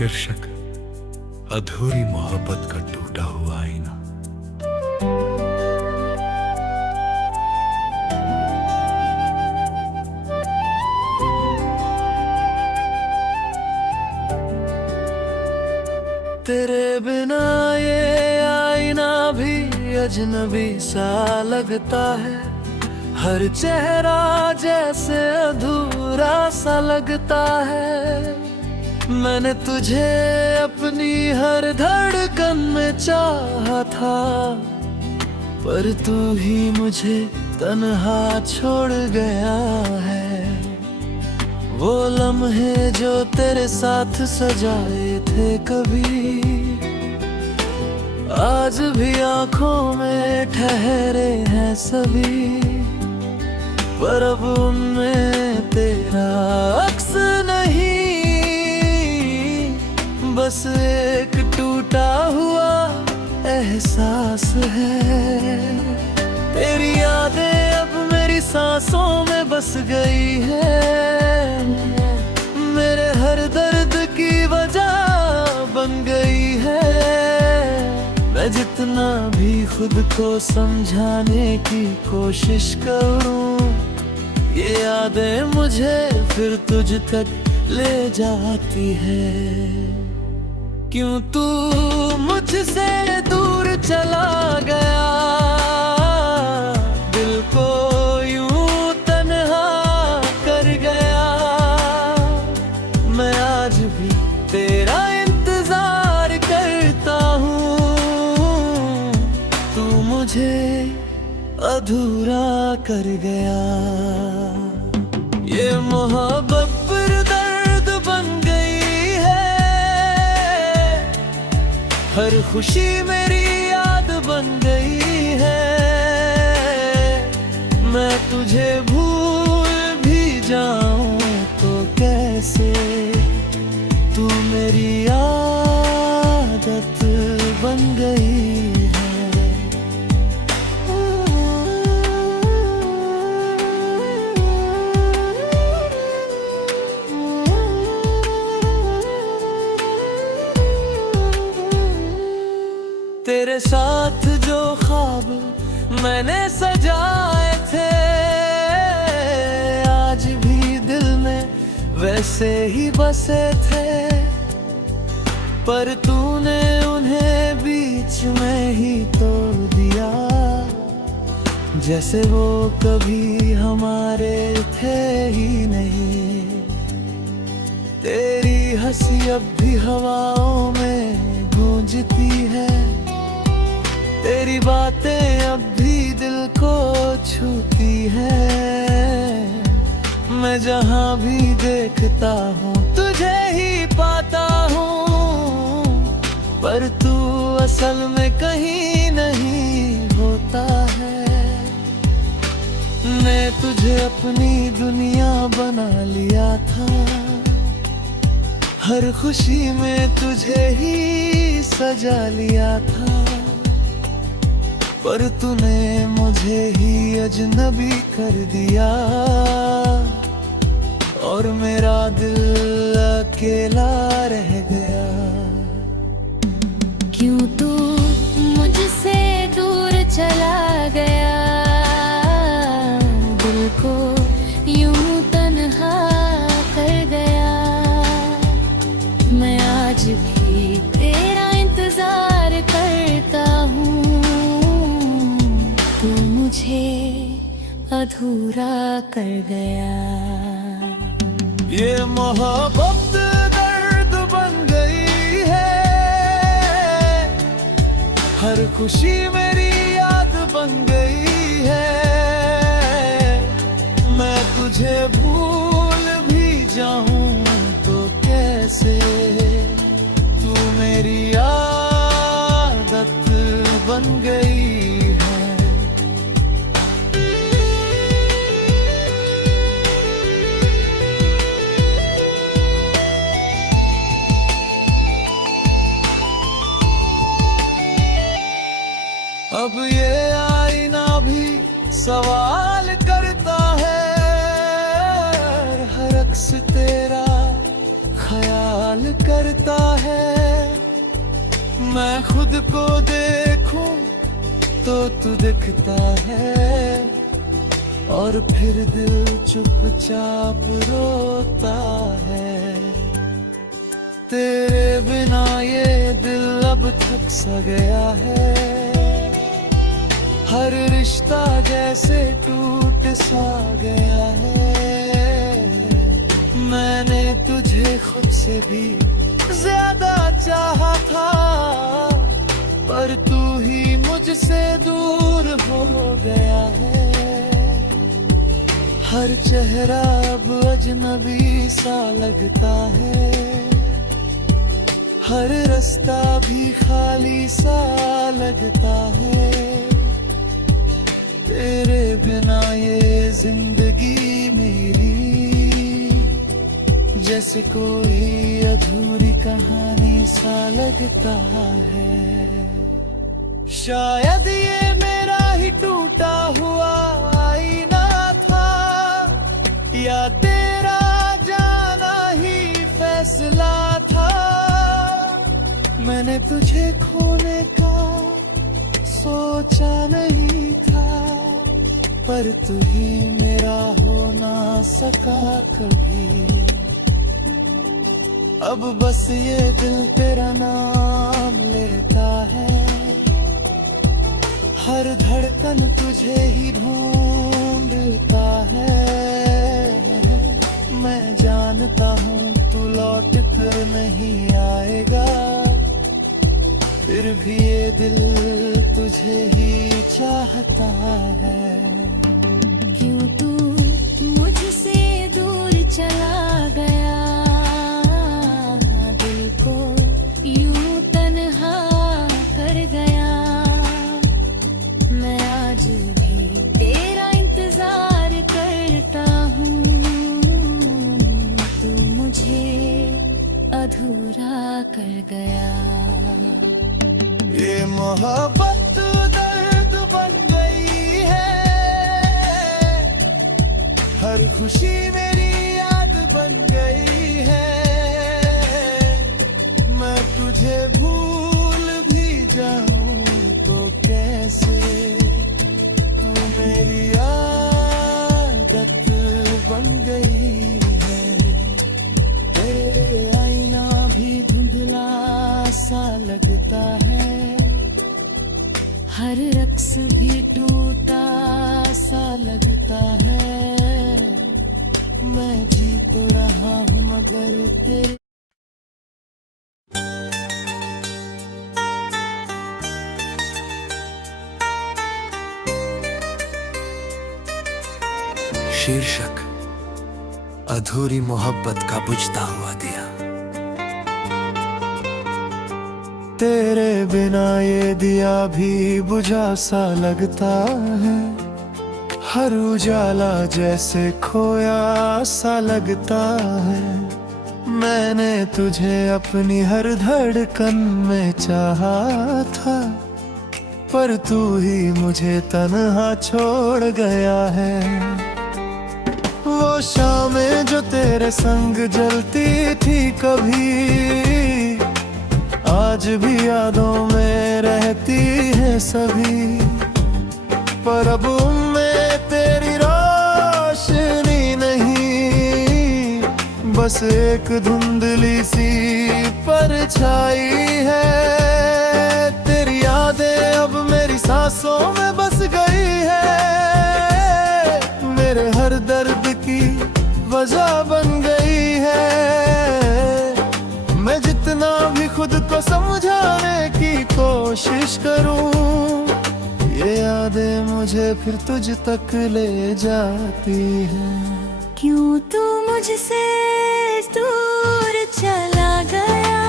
शीर्षक अधूरी मोहब्बत का टूटा हुआ आईना। तेरे बिना ये आईना भी अजनबी सा लगता है। हर चेहरा जैसे अधूरा सा लगता है। मैंने तुझे अपनी हर धड़कन में चाहा था, पर तू ही मुझे तन्हा छोड़ गया है। वो लम्हे जो तेरे साथ सजाए थे कभी, आज भी आंखों में ठहरे हैं सभी, पर अब उनमें तेरा अक्स नहीं। बस एक टूटा हुआ एहसास है। तेरी यादें अब मेरी सांसों में बस गई है। मेरे हर दर्द की वजह बन गई है। मैं जितना भी खुद को समझाने की कोशिश करूं, ये यादें मुझे फिर तुझ तक ले जाती है। क्यों तू मुझसे दूर चला गया, दिल को यूं तन्हा कर गया। मैं आज भी तेरा इंतजार करता हूँ, तू मुझे अधूरा कर गया। ये मोहब्बत पर दर्द बन गई है। हर खुशी मेरी याद बन गई है। मैं तुझे भूल भी जाऊं तो कैसे, तू मेरी आदत बन गई। तेरे साथ जो ख्वाब मैंने सजाए थे, आज भी दिल में वैसे ही बसे थे, पर तूने उन्हें बीच में ही तोड़ दिया। जैसे वो कभी हमारे थे ही नहीं। तेरी हंसी अब भी हवाओं में गूंजती है। तेरी बातें अब भी दिल को छूती है। मैं जहाँ भी देखता हूँ तुझे ही पाता हूँ, पर तू असल में कहीं नहीं होता है। मैं तुझे अपनी दुनिया बना लिया था। हर खुशी में तुझे ही सजा लिया था, पर तूने मुझे ही अजनबी कर दिया। और मेरा दिल अकेला रह गया। क्यों तू मुझसे दूर चला गया, दिल को यूं तन्हा कर गया। मैं आज भी तेरा इंतजार करता हूँ, तू मुझे अधूरा कर गया। ये मोहब्बत दर्द बन गई है। हर खुशी मेरी याद बन गई है। मैं तुझे भूल भी जाऊं तो कैसे, तू मेरी आदत बन गई। अब ये आईना भी सवाल करता है। हर अक्स तेरा ख्याल सवाल करता है। मैं खुद को देखूं तो तू दिखता है, और फिर दिल चुपचाप रोता है। तेरे बिना ये दिल अब थक सा गया है, हर रिश्ता जैसे टूट सा गया है। मैंने तुझे खुद से भी ज्यादा चाहा था, पर तू ही मुझसे दूर हो गया है। हर चेहरा अब अजनबी सा लगता है, हर रास्ता भी खाली सा लगता है। तेरे बिना ये जिंदगी मेरी जैसे कोई अधूरी कहानी सा लगता है। शायद ये मेरा ही टूटा हुआ आईना था, या तेरा जाना ही फैसला था। मैंने तुझे खोने का सोचा नहीं था, पर तू ही मेरा हो ना सका कभी। अब बस ये दिल तेरा नाम लेता है, हर धड़कन तुझे ही ढूंढता है। मैं जानता हूँ तू लौट कर नहीं आएगा, फिर भी ये दिल तुझे ही चाहता है। क्यों तू मुझसे दूर चला गया, दिल को यूं तन्हा कर गया। मैं आज भी तेरा इंतजार करता हूँ, तू मुझे अधूरा कर गया। ये मोहब्बत दर्द बन गई है, हर खुशी मेरी याद बन गई है। मैं तुझे भूल भी जाऊं तो कैसे, तू मेरी आदत बन गई है। तेरे आईना भी धुंधला सा लगता है, हर रक्स भी टूटा सा लगता है। मैं जी तो रहा हूँ मगर तेरे शीर्षक अधूरी मोहब्बत का बुझता हुआ दिया। तेरे बिना ये दिया भी बुझा सा लगता है, हर उजाला जैसे खोया सा लगता है। मैंने तुझे अपनी हर धड़कन में चाहा था, पर तू ही मुझे तन्हा छोड़ गया है। वो शामें जो तेरे संग जलती थी कभी, आज भी यादों में रहती है सभी। पर अब उनमें तेरी रोशनी नहीं, बस एक धुंधली सी परछाई है। तेरी यादें अब मेरी सांसों में बस गई है, मेरे हर दर्द की वजह बन गई है। मैं जितना भी खुद को समझाने की कोशिश करूं, ये यादें मुझे फिर तुझ तक ले जाती हैं। क्यों तू मुझसे दूर चला गया,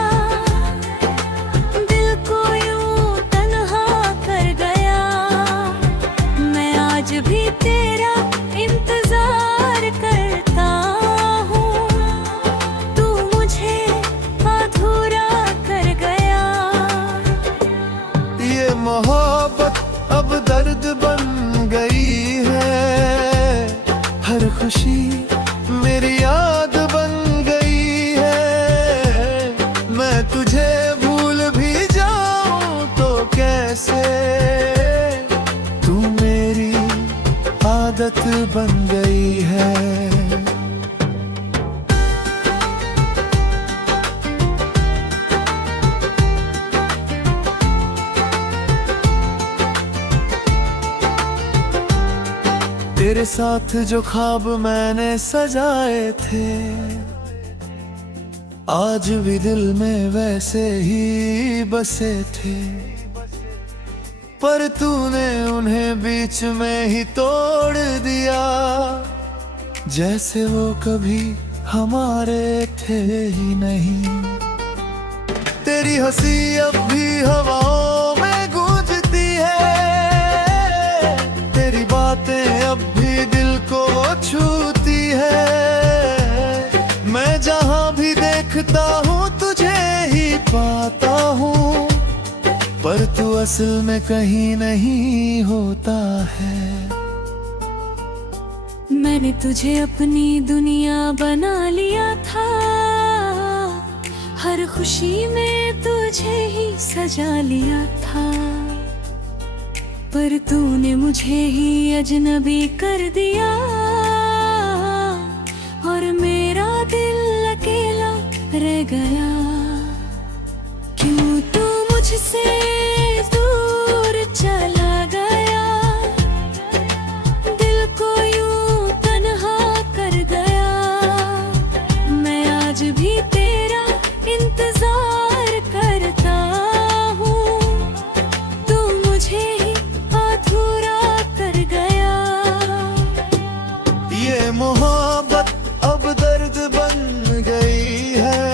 दिल को यूं तन्हा कर गया। मैं आज भी तेरा इंतजार करता हूँ, तू मुझे अधूरा कर गया। ये मोहब्बत अब दर्द बन गई है, हर खुशी मेरी याद बन गई है। आदत बन गई है। तेरे साथ जो ख्वाब मैंने सजाए थे आज भी दिल में वैसे ही बसे थे, पर तूने उन्हें बीच में ही तोड़ दिया, जैसे वो कभी हमारे थे ही नहीं। तेरी हंसी अब भी हवाओं में गूंजती है, तेरी बातें अब भी दिल को छूती है। मैं जहां भी देखता हूँ तुझे ही पाता हूँ, पर तू असल में कहीं नहीं होता है। मैंने तुझे अपनी दुनिया बना लिया था, हर खुशी में तुझे ही सजा लिया था, पर तूने मुझे ही अजनबी कर दिया और मेरा दिल अकेला रह गया। क्यों तू मुझसे दूर चला गया, दिल को यूं तन्हा कर गया। मैं आज भी तेरा इंतजार करता हूँ, तू मुझे ही अधूरा कर गया। ये मोहब्बत अब दर्द बन गई है,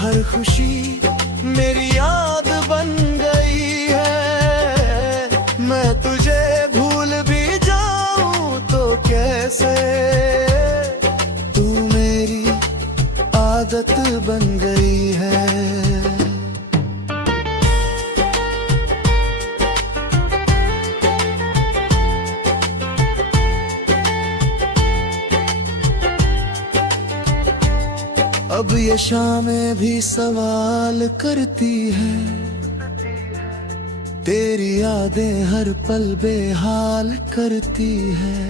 हर खुशी मेरी याद बन गई है। मैं तुझे भूल भी जाऊं तो कैसे, तू मेरी आदत बन गई है। अब ये शामें भी सवाल करती हैं, तेरी यादें हर पल बेहाल करती है।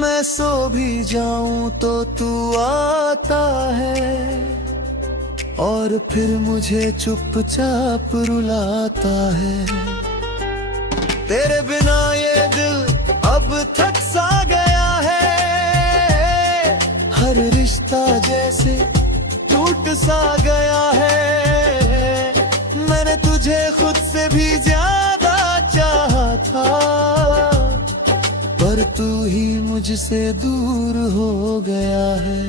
मैं सो भी जाऊं तो तू आता है, और फिर मुझे चुपचाप रुलाता है। तेरे बिना ये दिल अब थक सा गया है, हर रिश्ता जैसे टूट सा गया है। मैंने तुझे खुद से भी ज्यादा चाहा था, पर तू ही मुझसे दूर हो गया है।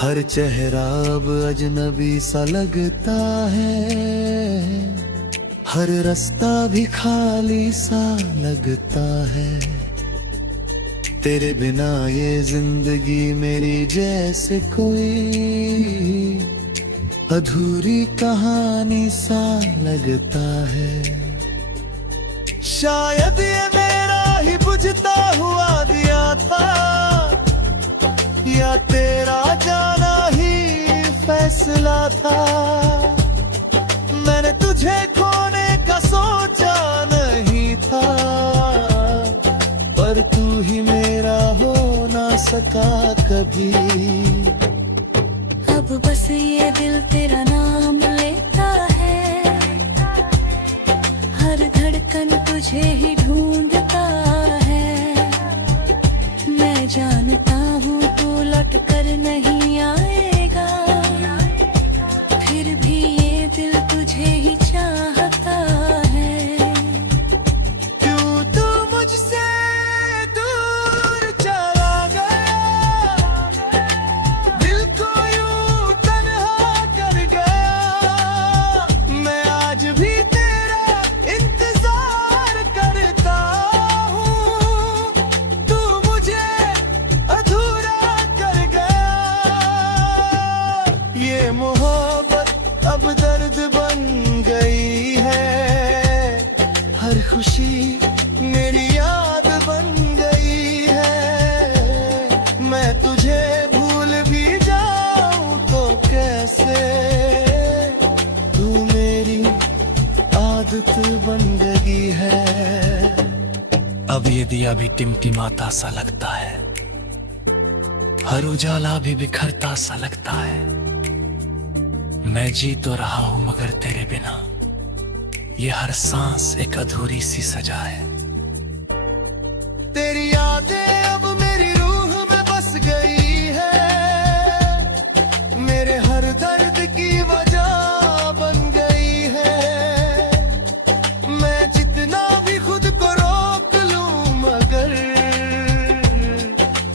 हर चेहरा अब अजनबी सा लगता है, हर रास्ता भी खाली सा लगता है। तेरे बिना ये जिंदगी मेरी जैसे कोई अधूरी कहानी सा लगता है। शायद ये मेरा ही बुझता हुआ दिया था, या तेरा जाना ही फैसला था। मैंने तुझे खोने का सोचा नहीं था, पर तू ही मेरा हो ना सका कभी। अब बस ये दिल तेरा नाम लेता है, हर धड़कन तुझे ही ढूंढता है। मैं जानता हूँ तू लौट कर नहीं आएगा, फिर भी ये दिल तुझे ही चाहता है। क्यों तू मुझसे दूर चला गया, दिल को यूं तन्हा कर गया। मैं आज भी तेरा इंतजार करता दिया भी टिमटिमाता सा लगता है, हर उजाला भी बिखरता सा लगता है। मैं जी तो रहा हूं मगर तेरे बिना ये हर सांस एक अधूरी सी सजा है। तेरी यादें अब मेरी रूह में बस गई है, मेरे हर दर्द की वजह बन गई है। मैं जितना भी खुद को रोक लूं मगर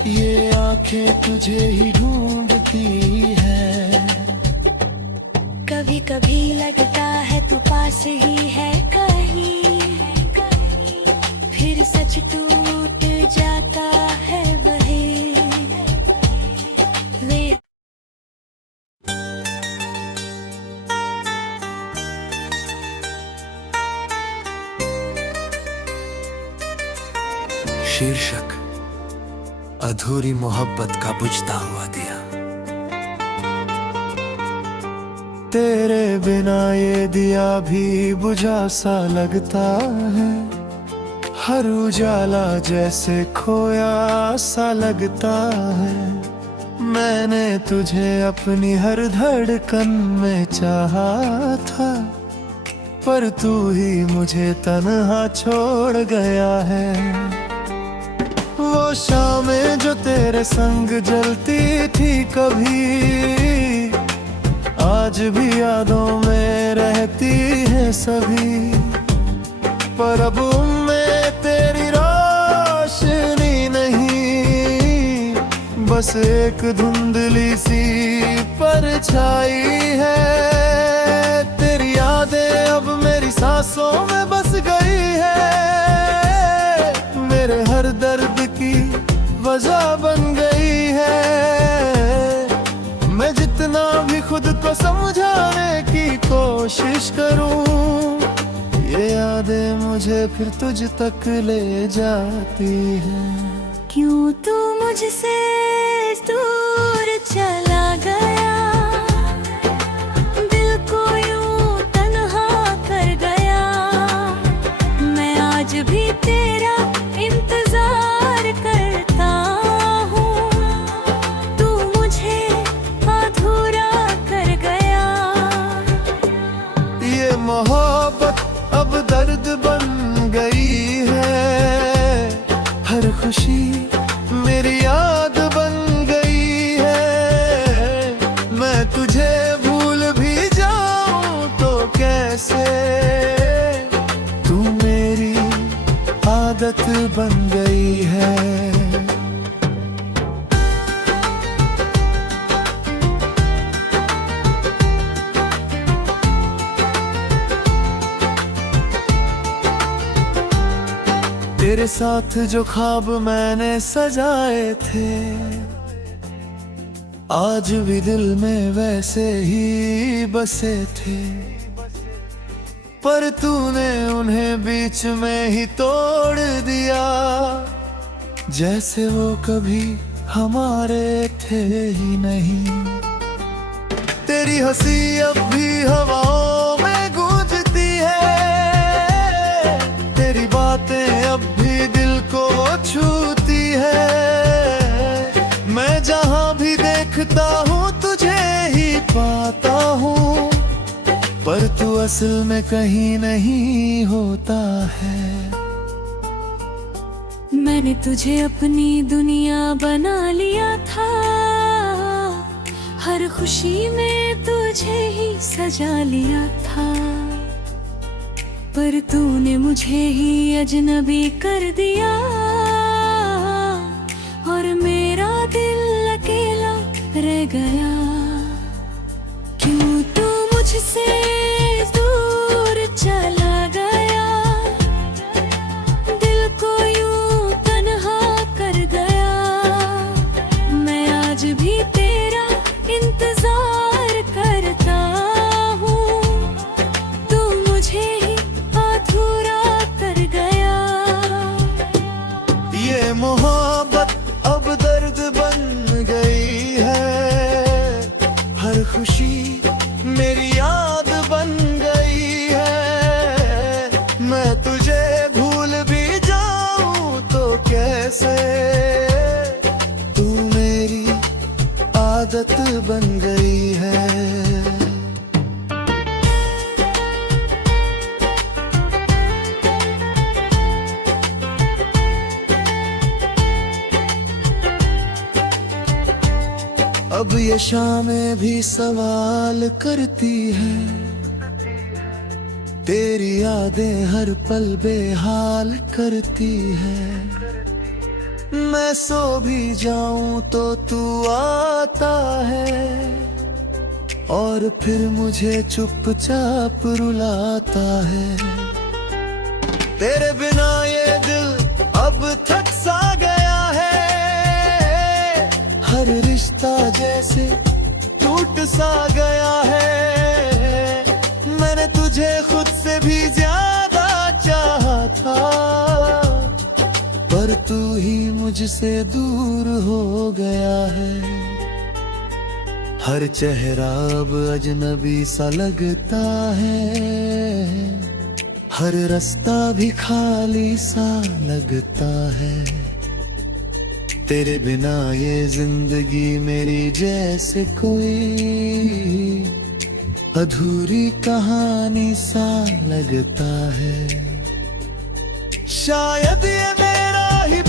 ये आंखें तुझे ही ढूंढती है। कभी कभी लगता है तू पास ही है कहीं, फिर सच टूट जाता है वही। वे शीर्षक अधूरी मोहब्बत का बुझता हुआ दिया। तेरे बिना ये दिया भी बुझा सा लगता है, हर उजाला जैसे खोया सा लगता है। मैंने तुझे अपनी हर धड़कन में चाहा था, पर तू ही मुझे तन्हा छोड़ गया है। वो शामें जो तेरे संग जलती थी कभी, आज भी यादों में रहती है सभी। पर अब उनमें तेरी रोशनी नहीं, बस एक धुंधली सी परछाई है। तेरी यादें अब मेरी सांसों में बस गई है, मेरे हर दर्द की वजह बन गई है। मैं जितना भी खुद को समझाने की कोशिश करूं, ये यादें मुझे फिर तुझ तक ले जाती हैं। क्यों तू मुझसे दूर चला गया, दिल को यूं तन्हा कर गया। मैं आज भी तेरा इंतजार करता हूँ, तू मुझे अधूरा कर गया। ये मोहब्बत अब दर्द बन गई है, हर खुशी मेरी याद बन गई है। मैं तुझे भूल भी जाऊं तो कैसे, तू मेरी आदत बन गई है। तेरे साथ जो ख्वाब मैंने सजाए थे, आज भी दिल में वैसे ही बसे थे। पर तूने उन्हें बीच में ही तोड़ दिया, जैसे वो कभी हमारे थे ही नहीं। तेरी हंसी अब भी हवाओं में गूंजती है, तेरी बातें अब भी दिल को छूती है। मैं जहां भी देखता हूँ तुझे ही पाता हूँ, पर तू असल में कहीं नहीं होता है। मैंने तुझे अपनी दुनिया बना लिया था, हर खुशी में तुझे ही सजा लिया था। पर तूने मुझे ही अजनबी कर दिया, और मेरा दिल अकेला रह गया। क्यों तू मुझसे दूर चला गया, दिल को यूं तन्हा कर गया। मैं आज भी तेरा इंतजार करता हूँ, तू मुझे ही अधूरा कर गया। ये मोहब्बत अब दर्द बन गई है, हर खुशी मेरी याद बन गई है। मैं तुझे भूल भी जाऊं तो आदत बन गई है। अब ये शामें भी सवाल करती हैं, तेरी यादें हर पल बेहाल करती है। मैं सो भी जाऊं तो तू आता है, और फिर मुझे चुपचाप रुलाता है। तेरे बिना ये दिल अब थक सा गया है, हर रिश्ता जैसे टूट सा गया है। मैंने तुझे खुद से भी ज्यादा चाहा था, पर तू ही मुझसे दूर हो गया है। हर चेहरा अब अजनबी सा लगता है, हर रास्ता भी खाली सा लगता है। तेरे बिना ये जिंदगी मेरी जैसे कोई अधूरी कहानी सा लगता है। शायद ये मेरा ही